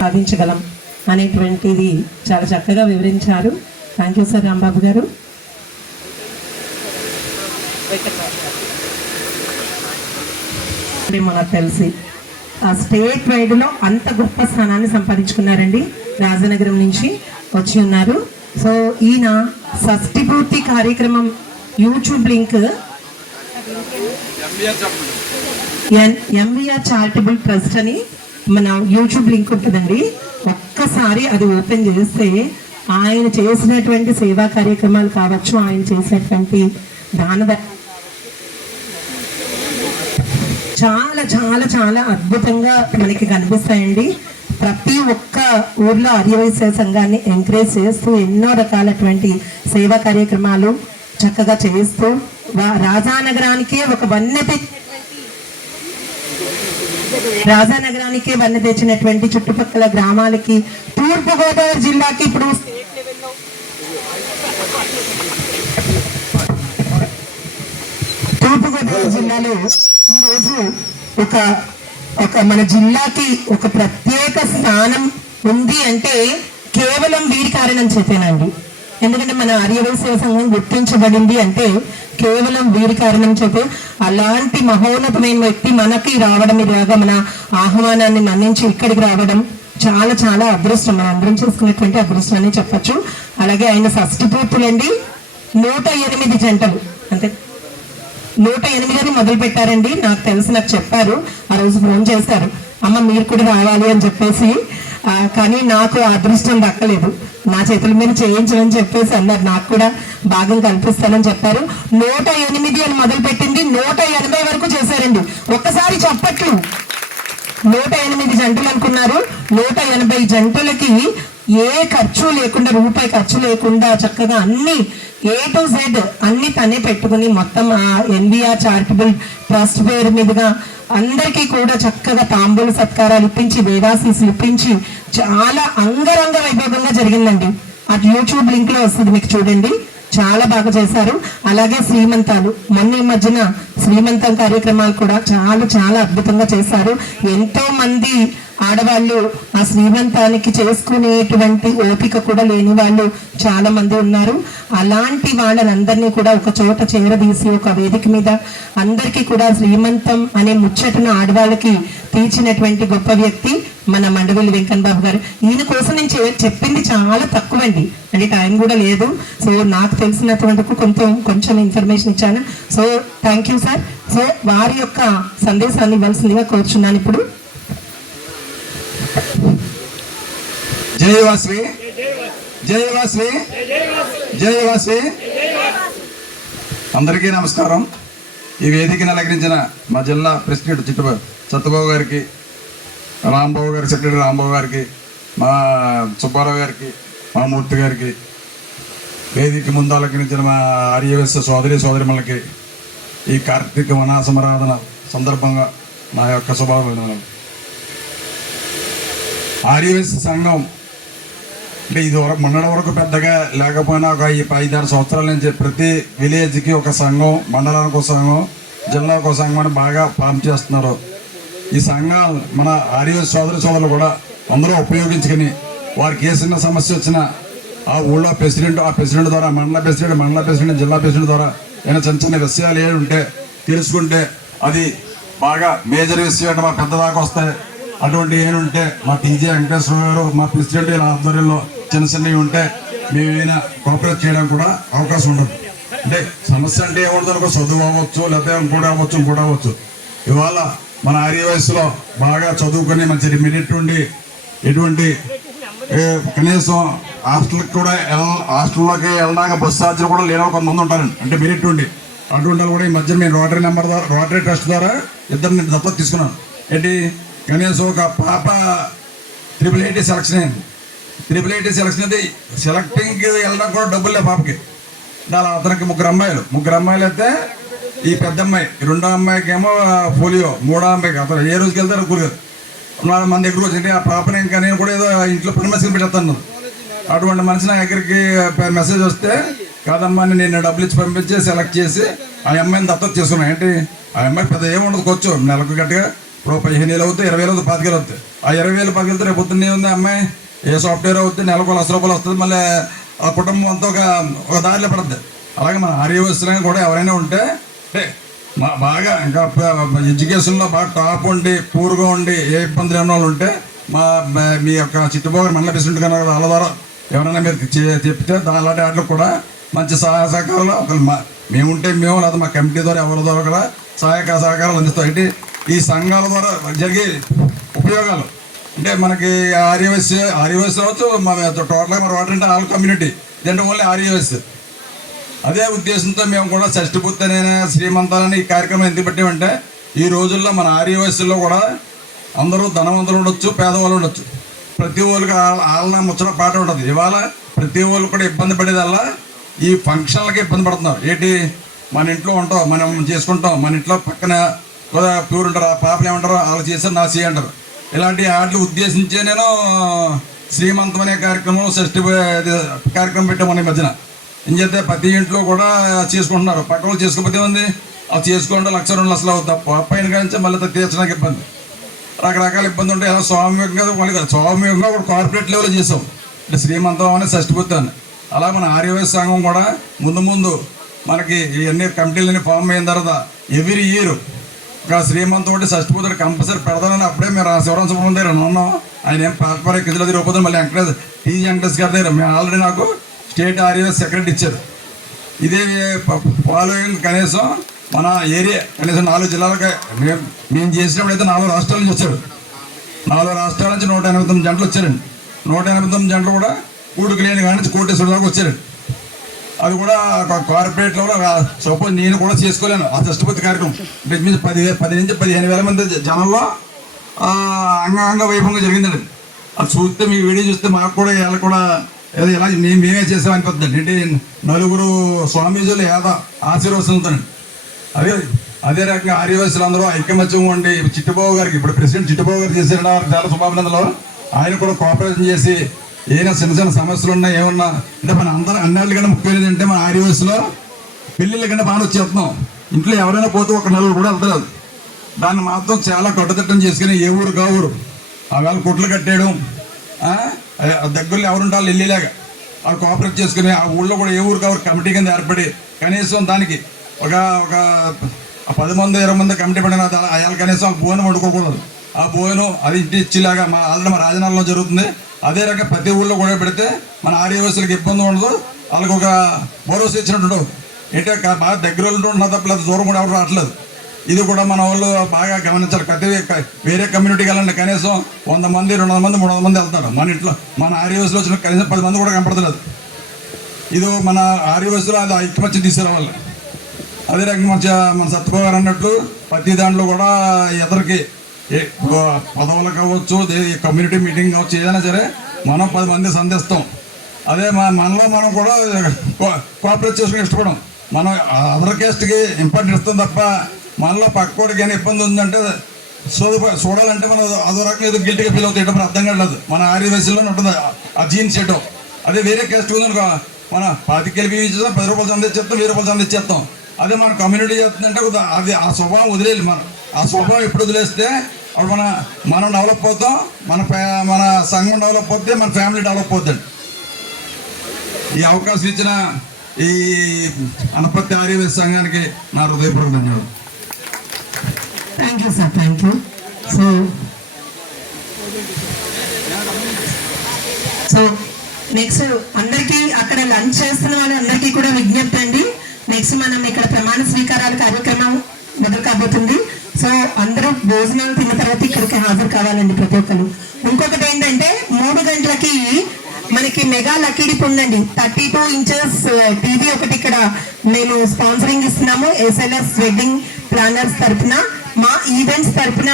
సాధించగలం అనేటువంటిది చాలా చక్కగా వివరించారు. థ్యాంక్ యూ సార్ రాంబాబు గారు. మనకు తెలిసి ఆ స్టేట్ వైడ్లో అంత గొప్ప స్థానాన్ని సంపాదించుకున్నారండి రాజనగరం నుంచి వచ్చి ఉన్నారు. సో ఈయన షష్ఠి పూర్తి కార్యక్రమం YouTube link. MVR charitable trust అని మన యూట్యూబ్ లింక్ ఉంటుందండి. ఒక్కసారి అది ఓపెన్ చేస్తే ఆయన చేసినటువంటి సేవా కార్యక్రమాలు కావచ్చు ఆయన చేసినటువంటి దాన చాలా చాలా చాలా అద్భుతంగా మనకి కనిపిస్తాయండి. ప్రతి ఒక్క ఊర్లో ఆర్యవైశ్య సంఘాన్ని ఎంకరేజ్ చేస్తూ ఎన్నో రకాలటువంటి సేవా కార్యక్రమాలు చక్కగా చేస్తూ రాజానగరానికే ఒక వన్నె రాజానగరానికే వన్న తెచ్చినటువంటి చుట్టుపక్కల గ్రామాలకి తూర్పు గోదావరి జిల్లాకి ఇప్పుడు తూర్పు గోదావరి జిల్లాలో ఈరోజు ఒక ఒక మన జిల్లాకి ఒక ప్రత్యేక స్థానం ఉంది అంటే కేవలం వీరి కారణం చేతేనండి. ఎందుకంటే మన ఆర్యవైశ్య సంఘం గుర్తించబడింది అంటే కేవలం వీరి కారణం చేతే అలాంటి మహోన్నతమైన వ్యక్తి మనకి రావడం ఇలాగా మన ఆహ్వానాన్ని మన్నించి ఇక్కడికి రావడం చాలా చాలా అదృష్టం. మనం అందరం చేసుకున్నటువంటి అదృష్టం అని చెప్పొచ్చు. అలాగే ఆయన షష్టి పూర్తులండి నూట ఎనిమిది జంటలు. అంతే. నూట ఎనిమిదిని మొదలు పెట్టారండి. నాకు తెలిసి నాకు చెప్పారు. ఆ రోజు ఫోన్ చేశారు. అమ్మ మీరు కూడా రావాలి అని చెప్పేసి కానీ నాకు అదృష్టం దక్కలేదు. నా చేతుల మీద చేయించమని చెప్పేసి అన్నారు. నాకు కూడా భాగం కల్పిస్తానని చెప్పారు. నూట ఎనిమిది అని మొదలు పెట్టింది నూట ఎనభై వరకు చేశారండి. ఒక్కసారి చెప్పట్లు. నూట ఎనిమిది జంటలు అనుకున్నారు. నూట ఎనభై జంటలకి ఏ ఖర్చు లేకుండా రూపాయి ఖర్చు లేకుండా చక్కగా అన్ని ఏ టు జెడ్ అన్ని తనే పెట్టుకుని మొత్తం ఆ ఎన్బిఆర్ చారిటబుల్ ట్రస్ట్ పేరు మీదుగా అందరికీ కూడా చక్కగా తాంబూల సత్కారాలు ఇప్పించి వేదాశీసులు ఇప్పించి చాలా అంగరంగ వైభవంగా జరిగిందండి. అటు యూట్యూబ్ లింక్లో వస్తుంది మీకు చూడండి. చాలా బాగా చేశారు. అలాగే శ్రీమంతాలు. మొన్న ఈ మధ్యన శ్రీమంతం కార్యక్రమాలు కూడా చాలా చాలా అద్భుతంగా చేశారు. ఎంతో మంది ఆడవాళ్ళు ఆ శ్రీమంతానికి చేసుకునేటువంటి ఓపిక కూడా లేని వాళ్ళు చాలా మంది ఉన్నారు. అలాంటి వాళ్ళనందరినీ కూడా ఒక చోట చేరదీసి ఒక వేదిక మీద అందరికీ కూడా శ్రీమంతం అనే ముచ్చటను ఆడవాళ్ళకి తీర్చినటువంటి గొప్ప వ్యక్తి మన మండవల్లి వెంకన్ బాబు గారు. ఈయన కోసం నేను చెప్పింది చాలా తక్కువ అండి అంటే టైం కూడా లేదు. సో నాకు తెలిసినటువంటి కొంచెం కొంచెం ఇన్ఫర్మేషన్ ఇచ్చాను. So thank you sir. So వారి యొక్క సందేశాన్ని ఇవ్వాల్సిందిగా కోరుచున్నాను ఇప్పుడు. జై వాస్వి. జై అందరికీ నమస్కారం. ఈ వేదికను అలంకరించిన మా జిల్లా ప్రెసిడెంట్ చిట్టు చత్తబాబు గారికి రాంబాబు గారి సెక్రటరీ రాంబాబు గారికి మా సుబ్బారావు గారికి మా మూర్తి గారికి వేదిక ముందు అలంకరించిన మా ఆర్యవెస్ సోదరి సోదరిమలకి ఈ కార్తీక వనాసమరాధన సందర్భంగా నా యొక్క శుభాభినందనలు. ఆర్యవేశ సంఘం అంటే ఇది వరకు మొన్నటి వరకు పెద్దగా లేకపోయినా ఒక ఈ ఐదారు సంవత్సరాల నుంచి ప్రతి విలేజ్కి ఒక సంఘం మండలానికి ఒక సంఘం జిల్లాకు ఒక సంఘం అని బాగా ఫామ్ చేస్తున్నారు. ఈ సంఘం మన ఆర్యవేశ సోదర సోదరులు కూడా అందరూ ఉపయోగించుకుని వారికి ఏ చిన్న సమస్య వచ్చినా ఆ ఊళ్ళో ప్రెసిడెంట్ ఆ ప్రెసిడెంట్ ద్వారా మండల ప్రెసిడెంట్ మండల ప్రెసిడెంట్ జిల్లా ప్రెసిడెంట్ ద్వారా ఏమైనా చిన్న చిన్న విషయాలు ఏ ఉంటే తెలుసుకుంటే అది బాగా మేజర్ విషయం అంటే మా పెద్ద దాకా వస్తాయి. అటువంటి ఏముంటే మా టీజే వెంకటేశ్వర గారు మా ప్రెసిడెంట్ ఇలా ఆధ్వర్యంలో చిన్న చిన్నవి ఉంటే మేమేమైనా కోఆపరేట్ చేయడానికి కూడా అవకాశం ఉండదు. అంటే సమస్య అంటే ఏముండదు అనుకో చదువు అవ్వచ్చు లేకపోతే ఇంకోటి అవ్వచ్చు ఇంకోటి అవ్వచ్చు. ఇవాళ మన ఆర్య వయసులో బాగా చదువుకొని మంచి మెరిట్ ఉండి ఎటువంటి కనీసం హాస్టల్కి కూడా వెళ్ళ హాస్టల్లోకి వెళ్ళడానికి బస్సు ఛార్జీలు కూడా లేని ఒక కొంతమంది ఉంటారండి అంటే మెరిట్ ఉండి అటువంటి కూడా ఈ మధ్య మేము రోటరీ నెంబర్ ద్వారా రోటరీ ట్రస్ట్ ద్వారా ఇద్దరు నేను దత్తత తీసుకున్నాను. ఏంటి? కనీసం ఒక పాప ట్రిపుల్ ఎయిటీ సెలక్షన్ అయింది. ట్రిపుల్ ఎయిటీ సెలక్షన్ అయితే సెలెక్టింగ్కి వెళ్ళడానికి కూడా డబ్బులు లేవు పాపకి. దాని అతనికి ముగ్గురు అమ్మాయిలు. ముగ్గురు అమ్మాయిలు అయితే ఈ పెద్ద అమ్మాయి రెండో అమ్మాయికి ఏమో పోలియో మూడో అమ్మాయికి అతను ఏ రోజుకి వెళ్తారో కూరగారు మన దగ్గర వచ్చి ఆ పాపని ఇంకా నేను కూడా ఏదో ఇంట్లో పని మెసేజ్ పెట్టేస్తాను. అటువంటి మనిషి నా దగ్గరికి మెసేజ్ వస్తే కాదమ్మా నేను డబ్బులు ఇచ్చి పంపించి సెలెక్ట్ చేసి ఆ అమ్మాయిని దత్తత చేసుకున్నాను ఏంటి? ఆ అమ్మాయి పెద్ద ఏముండదు కూర్చో. నెలకు గట్టిగా ఇప్పుడు పదిహేను వేలు అవుతాయి ఇరవై వేలు అవుతుంది పదివేలు అవుతాయి ఆ ఇరవై వేలు పదివేలతో రేపు పొద్దున్న ఉంది అమ్మాయి. ఏ సాఫ్ట్వేర్ అవుతుంది నెలకు లక్ష రూపాయలు వస్తుంది మళ్ళీ ఆ కుటుంబం అంతా ఒక ఒక దారిలో పడుతుంది అలాగే మన ఆర్యవస్తులు కూడా ఎవరైనా ఉంటే బాగా ఇంకా ఎడ్యుకేషన్లో బాగా టాప్ ఉండి పూర్గా ఉండి ఏ ఇబ్బందులు లేని వాళ్ళు ఉంటే మా మీ యొక్క చిట్టుబాబు మండల ప్రెసిడెంట్ కన్నా వాళ్ళ ద్వారా ఎవరైనా మీరు చెప్తే దాని అలాంటి వాటికి కూడా మంచి సహాయ సహకారాలు ఒకళ్ళు మా మేముంటే మేము లేదా మా కమిటీ ద్వారా ఎవరి ద్వారా కూడా సహాయక సహకారాలు అందిస్తాయి అంటే ఈ సంఘాల ద్వారా జరిగే ఉపయోగాలు అంటే మనకి ఆర్యవస్ ఆర్యవస్ అవచ్చు మన టోటల్గా మన వాటర్ అంటే ఆల్ కమ్యూనిటీ. దీంట్లో ఓన్లీ ఆర్యవస్ అదే ఉద్దేశంతో మేము కూడా షష్టిపుత్తనైన శ్రీమంతాలని ఈ కార్యక్రమం ఎందుకు పెట్టామంటే ఈ రోజుల్లో మన ఆర్యవయస్సుల్లో కూడా అందరూ ధనవంతులు ఉండొచ్చు పేదవాళ్ళు ఉండొచ్చు. ప్రతి వాళ్ళకి ఆలన ముచ్చట పాట ఉంటుంది. ఇవాళ ప్రతి వాళ్ళు కూడా ఇబ్బంది పడేదల్లా ఈ ఫంక్షన్లకి ఇబ్బంది పడుతున్నారు. ఏంటి? మన ఇంట్లో ఉంటాం మనం చేసుకుంటాం మన ఇంట్లో పక్కన ప్యూర్ ఉంటారు ఆ పాపలు ఏమంటారు వాళ్ళు చేస్తారు నా చేయి అంటారు. ఇలాంటి వాటిని ఉద్దేశించే నేను శ్రీమంతం అనే కార్యక్రమం షష్ఠి కార్యక్రమం పెట్టాము మన ఈ మధ్యన. ఏం చేస్తే ప్రతి ఇంట్లో కూడా చేసుకుంటున్నారు. పక్క వాళ్ళు చేసుకోకపోతే ఉంది అది చేసుకుంటే లక్ష రెండు లక్షలు అవుతా పైన కానీ మళ్ళీ తీర్చడానికి ఇబ్బంది. రకరకాల ఇబ్బంది ఉంటాయి. అలా స్వామ్యంగా మళ్ళీ కాదు, స్వామ్యంగా ఒక కార్పొరేట్ లెవెల్ చేసాం. అంటే శ్రీమంతం అని షష్టిపుత్తాన్ని అలా మన ఆర్యవైశ్య సంఘం కూడా ముందు ముందు మనకి ఇవన్నీ కమిటీలన్నీ ఫామ్ అయిన తర్వాత ఎవ్రీ ఇయర్ ఒక శ్రీమంతం ఒకటి షష్టిపుత్రుడు కంపల్సరీ పెడదామని అప్పుడే మేము ఆ శివరాం సుబ్రహ్మణ్యం దగ్గర ఉన్నాం. ఆయన ఏం పాల్పడే కింద రూపంలో మళ్ళీ వెంకటేష్ టీ వెంకటేష్ గారి దగ్గర. మేము ఆల్రెడీ నాకు స్టేట్ ఆర్యో సెక్రటరీ ఇచ్చారు. ఇదే ఫాలోయింగ్ కనీసం మన ఏరియా కనీసం నాలుగు జిల్లాలకే మేము మేము అయితే నాలుగు రాష్ట్రాల నుంచి వచ్చాడు నాలుగు రాష్ట్రాల నుంచి నూట ఎనభై తొమ్మిది జంటలు వచ్చారండి. నూట ఎనభై తొమ్మిది జంటలు కూడా కూడుకు లేని కానీ కోటేశ్వర దాకా వచ్చారండి. అది కూడా కార్పొరేట్లో కూడా సపోజ్ నేను కూడా చేసుకోలేను ఆ దృష్టిపతి కార్యక్రమం ఇంచుమించు పది పది నుంచి పదిహేను వేల మంది జనంలో అంగ అంగాంగ వైభవంగా జరిగిందండి. అది చూస్తే మీ వీడియో చూస్తే మాకు కూడా వీళ్ళకి కూడా ఏదో ఇలా మేము మేమే చేసాం అనిపిస్తుంది. అంటే నలుగురు స్వామీజీలు ఏదో ఆశీర్వదించుతానండి అదే అదే రకంగా ఆర్యవాసులు అందరూ ఐక్యమత్యం ఉండి చిట్టుబాబు గారికి ఇప్పుడు ప్రెసిడెంట్ చిట్టుబాబు గారు చేసిన చాలా శుభాభినందనలు ఆయన కూడా కోఆపరేషన్ చేసి ఏదైనా చిన్న చిన్న సమస్యలు ఉన్నా ఏమన్నా అంటే మన అందరం అన్నిటి కన్నా ముఖ్యమైనది అంటే మన ఆర్యవయసులో పెళ్ళిళ్ళ కంటే బాగా వచ్చేస్తున్నాం. ఇంట్లో ఎవరైనా పోతే ఒక నలుగురు కూడా వెళ్తారు దాన్ని మాత్రం చాలా కట్టుదిట్టం చేసుకుని ఏ ఊరు కా ఊరు. ఆ వేళ కుట్లు కట్టేయడం దగ్గరలో ఎవరుంటారు వెళ్ళేలాగా వాళ్ళు కోఆపరేట్ చేసుకుని ఆ ఊళ్ళో కూడా ఏ ఊరు కా కమిటీ కింద ఏర్పడి కనీసం దానికి ఒక ఒక పది మంది ఇరవై మంది కమిటీ పడిన అయ్యాలి కనీసం ఆ భోజనం వండుకోకూడదు. ఆ భోజనం అది ఇంటి ఇచ్చేలాగా మా ఆల్రెడీ మా రాజనాలలో జరుగుతుంది. అదే రకంగా ప్రతి ఊళ్ళో కూడా పెడితే మన ఆర్యవస్తులకు ఇబ్బంది ఉండదు. వాళ్ళకి ఒక భరోసా ఇచ్చినట్టు ఉండదు. ఏంటంటే బాగా దగ్గర వాళ్ళు ఉంటున్నారు తప్ప లేదా దూరం కూడా ఎవరు రావట్లేదు. ఇది కూడా మన వాళ్ళు బాగా గమనించాలి. ప్రతి వేరే కమ్యూనిటీకి వెళ్ళండి కనీసం వంద మంది రెండు వందల మంది మూడు వందల మంది వెళ్తారు. మన ఇంట్లో మన ఆర్యవస్తులు వచ్చిన కనీసం పది మంది కూడా కనపడతలేదు. ఇది మన ఆర్యవస్తులు అది ఐక్యమత్యం తీసుకురావాలి. అదే రకంగా మన మన సత్యబాబు గారు అన్నట్లు ప్రతి దాంట్లో కూడా ఇద్దరికి ఏ- పదవులు కావచ్చు కమ్యూనిటీ మీటింగ్ కావచ్చు ఏదైనా సరే మనం పది మంది సంధిస్తాం. అదే మన మనలో మనం కూడా కోఆపరేట్ చేసుకుని ఇష్టపడం. మనం అదర్ కేస్ట్కి ఇంపార్టెంట్ ఇస్తాం తప్ప మనలో పక్కోడికి కానీ ఇబ్బంది ఉందంటే చూడ చూడాలంటే మనం అదో రకంగా ఏదో గిల్టీగా ఫీల్ అవుతాయి. మనం అర్థం కావట్లేదు. మన ఆర్యవయసులోనే ఉంటుంది ఆ జీన్స్ ఏటో అదే వేరే కేస్ట్ ఉందనుకో మన పాతికేలు బియ్యం ఇచ్చేస్తాం పది రూపాయలు సందిచ్చేస్తాం వెయ్యి రూపాయలు సందిచ్చేస్తాం అదే మన కమ్యూనిటీ చేస్తుందంటే అది ఆ స్వభావం వదిలేదు మనం. ఆ స్వభావం ఎప్పుడు వదిలేస్తే అప్పుడు మన మనం డెవలప్ అవుతాం మన ఫ్యా- మన సంఘం డెవలప్ అవుతే మన ఫ్యామిలీ డెవలప్ అవుతుంది ఈ అవకాశం ఇచ్చిన ఈ అనపత్తి ఆర్యవేశ సంఘానికి నా హృదయపూర్వక ధన్యవాదాలు. Thank you sir thank you so so next అందరికీ అక్కడ లంచ్ చేస్తున్న వాళ్ళందరికీ కూడా విజ్ఞప్తి అండి. నెక్స్ట్ మనం ఇక్కడ ప్రమాణ స్వీకారాల కార్యక్రమం మొదలు కాబోతుంది. సో అందరూ భోజనాలు తిన్న తర్వాత ఇక్కడికి హాజరు కావాలండి ప్రతి ఒక్కరు. ఇంకొకటి ఏంటంటే మూడు గంటలకి మనకి మెగా లక్కీడి ఉందండి. Thirty two inches uh, TV ఒకటి ఇక్కడ మేము స్పాన్సరింగ్ ఇస్తున్నాము. ఎస్ఎల్ఎస్ వెడ్డింగ్ ప్లానర్స్ తరపున. మా ఈవెంట్స్ తరపున